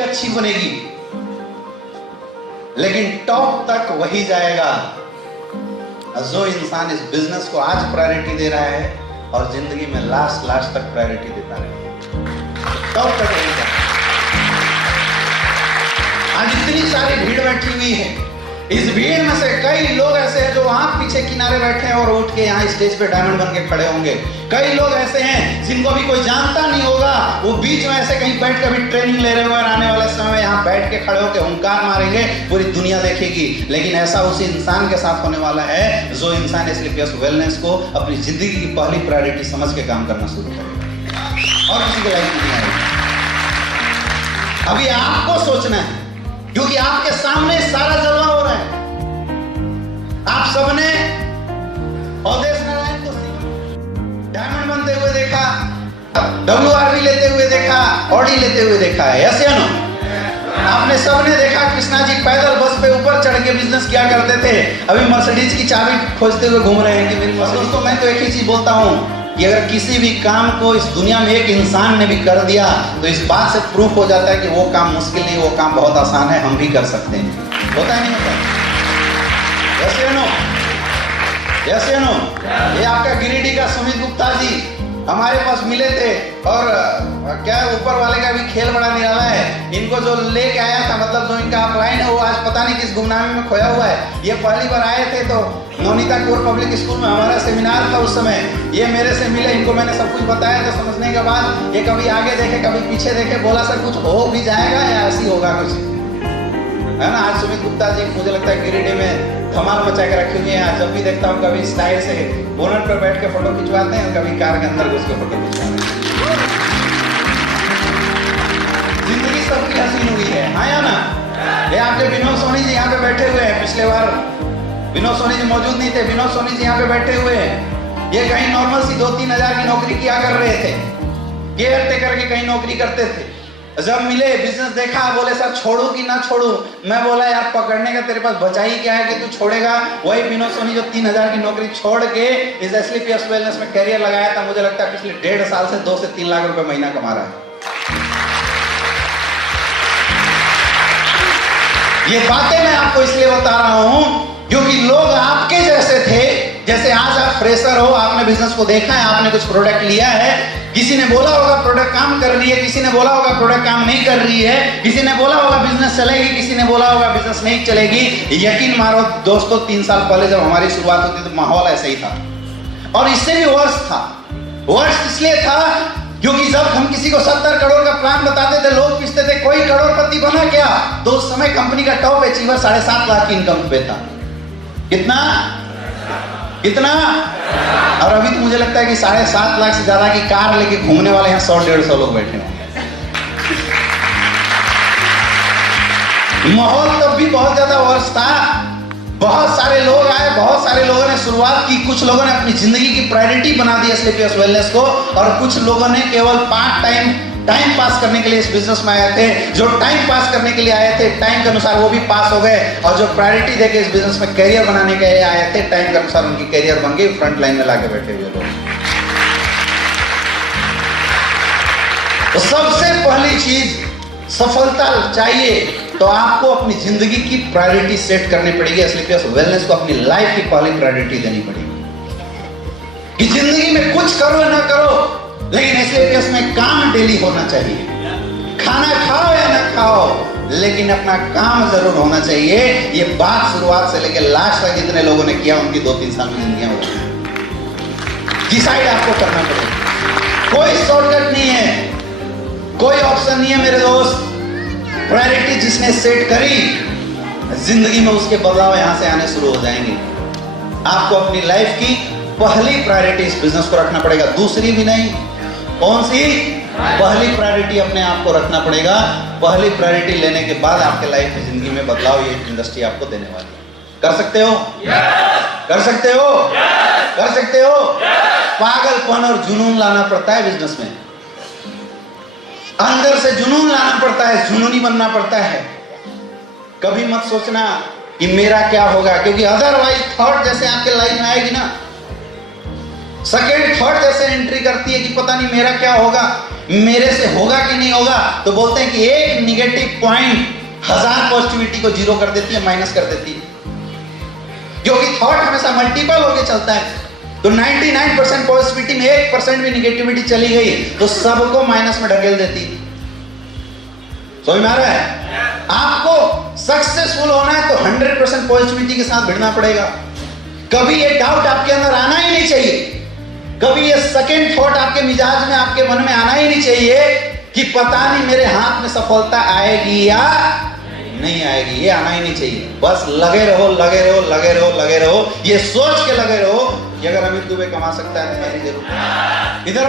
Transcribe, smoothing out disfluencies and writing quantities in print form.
अच्छी बनेगी, लेकिन टॉप तक वही जाएगा जो इंसान इस बिजनेस को आज प्रायोरिटी दे रहा है और जिंदगी में लास्ट तक प्रायोरिटी देता रहे, टॉप तक वही जाएगा। आज इतनी सारी भीड़ बैठी हुई है, इस भीड़ में से कई लोग ऐसे हैं जो वहां पीछे किनारे बैठे हैं और उठ के यहाँ स्टेज पे डायमंड बन के खड़े होंगे। कई लोग ऐसे हैं जिनको भी कोई जानता नहीं होगा, वो बीच में ऐसे कहीं बैठ कर भी ट्रेनिंग ले रहे होंगे, आने वाले समय में यहाँ बैठ के खड़े होकर हुंकार मारेंगे, पूरी दुनिया देखेगी। लेकिन ऐसा उसी इंसान के साथ होने वाला है जो इंसान स्लीपियस वेलनेस को अपनी जिंदगी की पहली प्रायोरिटी समझ के काम करना शुरू करेगा और किसी की लाइफ में नहीं आएगा। अभी आपको सोचना है, क्योंकि आपके सामने सारा जलवा हो रहा है। आप सबने अवधेश नारायण को डायमंड बनते हुए देखा, WRV लेते हुए देखा, ऑडी लेते हुए देखा है, ऐसे नो? आपने सबने देखा कृष्णा जी पैदल बस पे ऊपर चढ़ के बिजनेस किया करते थे, अभी मर्सिडीज की चाबी खोजते हुए घूम रहे हैं कि मेरी मर्सिडीज। दोस्तों, मैं तो एक ही चीज बोलता हूँ कि अगर किसी भी काम को इस दुनिया में एक इंसान ने भी कर दिया तो इस बात से प्रूफ हो जाता है कि वो काम मुश्किल नहीं, वो काम बहुत आसान है, हम भी कर सकते हैं। होता है नहीं होता? जैसे नो ये आपका गिरिडीह का सुमित गुप्ता जी हमारे पास मिले थे और क्या ऊपर वाले का भी खेल बड़ा निराला है। इनको जो लेके आया था, मतलब जो इनका अपलाइन है, वो आज पता नहीं किस गुमनामी में खोया हुआ है। ये पहली बार आए थे तो नवनीता कोर पब्लिक स्कूल में हमारा सेमिनार था, उस समय ये मेरे से मिले, इनको मैंने सब कुछ बताया था। समझने के बाद ये कभी आगे देखे कभी पीछे देखे, बोला सर कुछ हो भी जाएगा या ऐसी होगा कुछ, है ना। आज सुमित गुप्ता जी मुझे लगता है गिरिडीह में धमाल मचा के रखी हुई है। जब भी देखता हूँ कभी स्टाइल से बोनट पर बैठ के फोटो खिंचवाते हैं, कभी कार के अंदर घुस के फोटो खिंचवाते हैं। जिंदगी सबकी हसीन हुई है, हाँ या ना? ये आपके विनोद सोनी जी यहाँ पे बैठे हुए हैं। पिछले बार विनोद सोनी जी मौजूद नहीं थे, विनोद सोनी जी यहाँ पे बैठे हुए हैं। ये कहीं नॉर्मल सी 2-3 हजार की नौकरी किया कर रहे थे, केयर टेकर की कहीं नौकरी करते थे। जब मिले, बिजनेस देखा, बोले सर छोड़ू कि ना छोड़ू। मैं बोला यार पकड़ने का तेरे पास बचा ही क्या है कि तू छोड़ेगा। वही विनोद सोनी जो 3 हजार की नौकरी छोड़ के इस स्लीपियस वेलनेस में करियर लगाया था, मुझे लगता है पिछले 1.5 साल से 2 से 3 लाख रुपए महीना कमा रहा है। ये बातें मैं आपको इसलिए बता रहा हूं क्योंकि लोग आपके जैसे थे, जैसे आज आप फ्रेशर हो, आपने बिजनेस को देखा है, आपने कुछ प्रोडक्ट लिया है, किसी ने बोला होगा प्रोडक्ट काम कर रही है, किसी ने बोला होगा प्रोडक्ट काम नहीं कर रही है, किसी ने बोला होगा बिजनेस चलेगी, किसी ने बोला होगा बिजनेस नहीं चलेगी। यकीन मारो दोस्तों, 3 साल पहले जब हमारी शुरुआत होती तो माहौल ऐसा ही था और इससे भी वर्ष था। वर्ष इसलिए था क्योंकि जब हम किसी को 70 करोड़ का प्लान बताते थे, लोग पूछते थे कोई करोड़पति बना क्या? तो उस समय कंपनी का टॉप अचीवर 7.5 लाख की इनकम पे था। कितना? और अभी तो मुझे लगता है कि 7.5 लाख से ज्यादा की कार लेके घूमने वाले यहाँ 100-150 लोग बैठे होंगे। माहौल तब भी बहुत ज्यादा वर्ष था, बहुत सारे लोग आए, बहुत सारे लोगों ने शुरुआत की, कुछ लोगों ने अपनी जिंदगी की प्रायोरिटी बना दी स्लीपियस वेलनेस को, और कुछ लोगों ने केवल पार्ट टाइम पास करने के लिए इस बिजनेस में आए थे। जो टाइम पास करने के लिए आए थे, टाइम के अनुसार वो भी पास हो गए, और जो प्रायोरिटी देके इस बिजनेस में करियर बनाने के लिए आए थे, टाइम के अनुसार उनकी करियर बन गई, फ्रंट लाइन में लाके बैठे हुए लोग। तो सबसे पहली चीज, सफलता चाहिए तो आपको अपनी जिंदगी की प्रायोरिटी सेट करनी पड़ेगी। स्लीपियस वेलनेस को अपनी लाइफ की पहली प्रायोरिटी देनी पड़ेगी कि जिंदगी में कुछ करो ना करो, लेकिन स्लीपियस में काम डेली होना चाहिए। खाना खाओ या ना खाओ, लेकिन अपना काम जरूर होना चाहिए। ये बात शुरुआत से लेकर लास्ट तक जितने लोगों ने किया, उनकी 2-3 साल में जिंदगियां हो गई। डिसाइड आपको करना पड़ेगा, कोई शॉर्टकट नहीं है, कोई ऑप्शन नहीं है मेरे दोस्त। प्रायोरिटी जिसने सेट करी, जिंदगी में उसके बदलाव यहां से आने शुरू हो जाएंगे। आपको अपनी लाइफ की पहली प्रायोरिटी इस बिजनेस को रखना पड़ेगा, दूसरी भी नहीं। कौन सी? पहली प्रायोरिटी अपने आप को रखना पड़ेगा। पहली प्रायोरिटी लेने के बाद आपके लाइफ में जिंदगी में बदलाव ये इंडस्ट्री आपको देने वाली है। कर सकते हो? कर सकते हो? कर सकते हो? पागलपन और जुनून लाना पड़ता है बिजनेस में, अंदर से जुनून लाना पड़ता है, जुनूनी बनना पड़ता है। कभी मत सोचना कि मेरा क्या होगा, क्योंकि अदरवाइज थॉट जैसे आपके लाइफ में आएगी ना, सेकेंड थॉट जैसे एंट्री करती है कि पता नहीं मेरा क्या होगा, मेरे से होगा कि नहीं होगा, तो बोलते हैं कि एक निगेटिव पॉइंट 1000 पॉजिटिविटी को जीरो कर देती है, माइनस कर देती है। क्योंकि थॉट हमेशा मल्टीपल होके चलता है। तो 99% पॉजिटिविटी में 1% भी निगेटिविटी चली गई तो सबको माइनस में ढकेल देती। समझ में आ रहा है? आपको सक्सेसफुल होना है तो 100% पॉजिटिविटी के साथ भिड़ना पड़ेगा। कभी ये डाउट आपके अंदर आना ही नहीं चाहिए, कभी ये सेकेंड थॉट आपके मिजाज में, आपके मन में आना ही नहीं चाहिए कि पता नहीं मेरे हाथ में सफलता आएगी या नहीं आएगी, ये आना ही नहीं चाहिए। बस लगे रहो, लगे रहो, लगे रहो, लगे रहो, ये सोच के लगे रहो कि अगर अमित दुबे कमा सकता है तो मैं भी जरूर। इधर